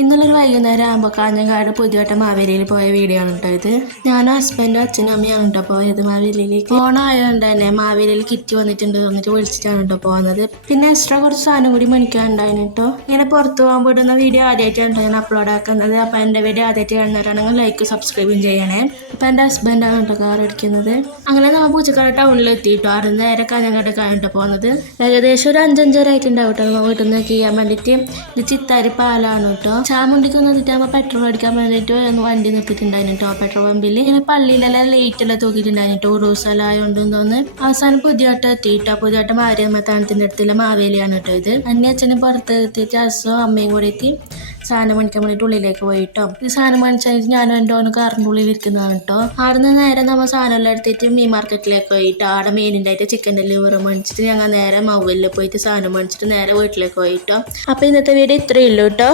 ഇന്നലൊരു വൈകുന്നേരം ആകുമ്പോൾ കാഞ്ഞങ്ങാട് പുതിയവട്ടം മാവേലിയിൽ പോയ വീഡിയോ ആണ് കേട്ടോ ഇത്. ഞാനും ഹസ്ബൻഡും അച്ഛനും അമ്മയാണ് കേട്ടോ പോയത് മാവേലിയിലേക്ക്. ഓണായതുകൊണ്ട് തന്നെ മാവേലിയിൽ കിറ്റ് വന്നിട്ടുണ്ട് എന്നിട്ട് വിളിച്ചിട്ടാണ് കേട്ടോ പോകുന്നത്. പിന്നെ എക്സ്ട്രാ കുറച്ച് സാധനം കൂടി മേടിക്കാനുണ്ടായിരുന്നു കേട്ടോ. ഇങ്ങനെ പുറത്ത് പോകാൻ വിടുന്ന വീഡിയോ ആദ്യമായിട്ടാണ് കേട്ടോ ഞാൻ അപ്ലോഡ് ആക്കുന്നത്. അപ്പോൾ എൻ്റെ വീഡിയോ ആദ്യമായിട്ട് കാണുന്നവരാണെങ്കിൽ ലൈക്ക് സബ്സ്ക്രൈബും ചെയ്യണേ. അപ്പോൾ എൻ്റെ ഹസ്ബൻഡാണ് കേട്ടോ കാർ അടിക്കുന്നത്. അങ്ങനെ നമ്മൾ പൂച്ചക്കാട് ടൗണിൽ എത്തിയിട്ടോ. അവിടെ നേരെ കാഞ്ഞങ്ങാട്ടേക്കാണ് കേട്ടോ പോകുന്നത്. ഏകദേശം ഒരു 5-5 ആയിട്ടുണ്ടാവും കേട്ടോ നമ്മൾ വീട്ടിൽ നിന്ന് ചെയ്യാൻ വേണ്ടിയിട്ട്. ഇത് ചിത്താരി പാലാണ് കേട്ടോ. ചാമുണ്ടിക്ക് വന്നിട്ടാകുമ്പോൾ പെട്രോൾ അടിക്കാൻ വേണ്ടിയിട്ട് വണ്ടി നിർത്തിയിട്ടുണ്ടായിരുന്നു കേട്ടോ പെട്രോൾ പമ്പിൽ. ഇങ്ങനെ പള്ളിയിലെല്ലാം ലൈറ്റ് എല്ലാം തൂക്കിയിട്ടുണ്ടായിരുന്നു കേട്ടോ. ഉറൂസെല്ലാം ആയതുകൊണ്ടെന്ന് തോന്നുന്നു. അവസാനം പുതിയവട്ടം എത്തിയിട്ടോ. പുതിയവട്ടം മാരിയമ്മ താണത്തിൻ്റെ അടുത്തുള്ള മാവേലിയാണ് കേട്ടോ ഇത്. അന്യ അച്ഛനും പുറത്ത് എത്തിയിട്ട് അസുഖം അമ്മയും കൂടി എത്തി സാധനം മേടിക്കാൻ വേണ്ടിയിട്ട് ഉള്ളിലേക്ക് പോയിട്ടോ. ഈ സാധനം മേടിച്ചാൽ ഞാനും എൻ്റെ ഓന് കാറിൻ്റെ ഉള്ളിൽ ഇരിക്കുന്നതാണ് കേട്ടോ. അവിടെ നിന്ന് നേരെ നമ്മൾ സാധനം എല്ലാം എടുത്തിട്ട് മീൻ മാർക്കറ്റിലേക്ക് പോയിട്ട് അവിടെ മീനിൻ്റെ ചിക്കൻ്റെ ലിവർ മേടിച്ചിട്ട് ഞങ്ങൾ നേരെ മൗവലിൽ പോയിട്ട് സാധനം മേടിച്ചിട്ട് നേരെ വീട്ടിലേക്ക് പോയിട്ടോ. അപ്പോൾ ഇന്നത്തെ വീഡിയോ ഇത്രയേ ഉള്ളൂ കേട്ടോ.